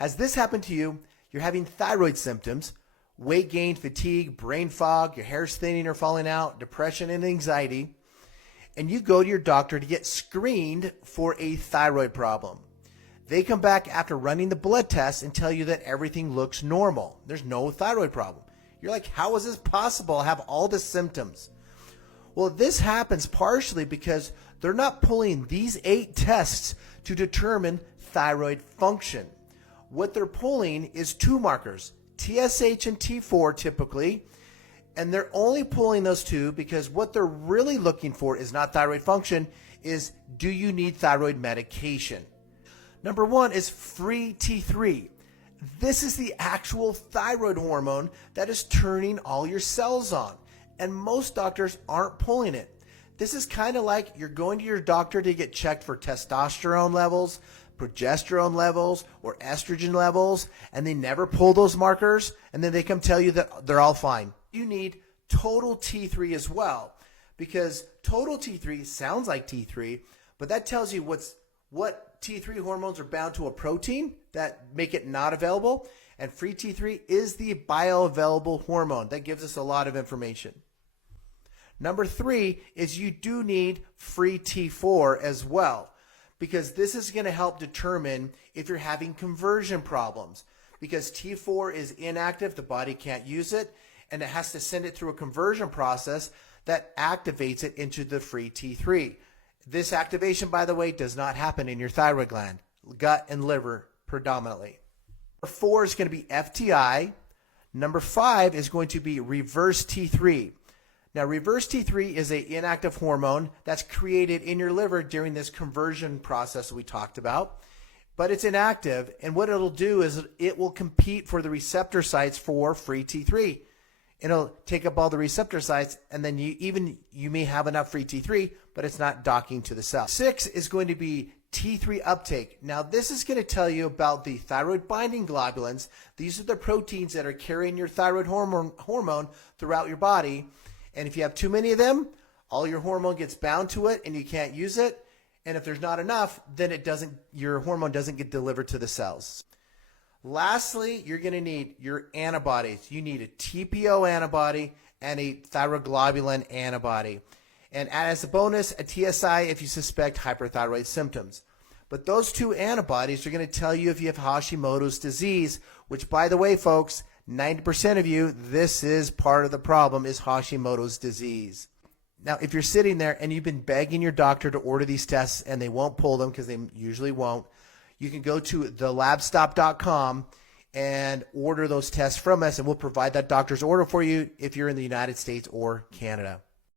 Has this happened to you? You're having thyroid symptoms, weight gain, fatigue, brain fog, your hair's thinning or falling out, depression and anxiety, and you go to your doctor to get screened for a thyroid problem. They come back after running the blood tests and tell you that everything looks normal. There's no thyroid problem. You're like, how is this possible? I have all the symptoms. Well, this happens partially because they're not pulling these 8 tests to determine thyroid function. What they're pulling is 2 markers, TSH and T4 typically, and they're only pulling those 2 because what they're really looking for is not thyroid function, is do you need thyroid medication? Number 1 is free T3. This is the actual thyroid hormone that is turning all your cells on, and most doctors aren't pulling it. This is kind of like you're going to your doctor to get checked for testosterone levels, progesterone levels, or estrogen levels, and they never pull those markers, and then they come tell you that they're all fine. You need total T3 as well, because total T3 sounds like T3, but that tells you what T3 hormones are bound to a protein that make it not available, and free T3 is the bioavailable hormone. That gives us a lot of information. Number 3 is you do need free T4 as well, because this is going to help determine if you're having conversion problems. Because T4 is inactive, the body can't use it, and it has to send it through a conversion process that activates it into the free T3. This activation, by the way, does not happen in your thyroid gland, gut and liver predominantly. Number 4 is going to be FTI. Number 5 is going to be reverse T3. Now, reverse T3 is an inactive hormone that's created in your liver during this conversion process we talked about, but it's inactive, and what it'll do is it will compete for the receptor sites for free T3. It'll take up all the receptor sites, and then you may have enough free T3, but it's not docking to the cell. 6 is going to be T3 uptake. Now, this is going to tell you about the thyroid binding globulins. These are the proteins that are carrying your thyroid hormone throughout your body. And if you have too many of them, all your hormone gets bound to it and you can't use it. And if there's not enough, then your hormone doesn't get delivered to the cells. Lastly, you're going to need your antibodies. You need a TPO antibody and a thyroglobulin antibody. And as a bonus, a TSI if you suspect hyperthyroid symptoms. But those 2 antibodies are going to tell you if you have Hashimoto's disease, which, by the way, folks, 90% of you, this is part of the problem, is Hashimoto's disease. Now, if you're sitting there and you've been begging your doctor to order these tests and they won't pull them because they usually won't, you can go to thelabstop.com and order those tests from us, and we'll provide that doctor's order for you if you're in the United States or Canada.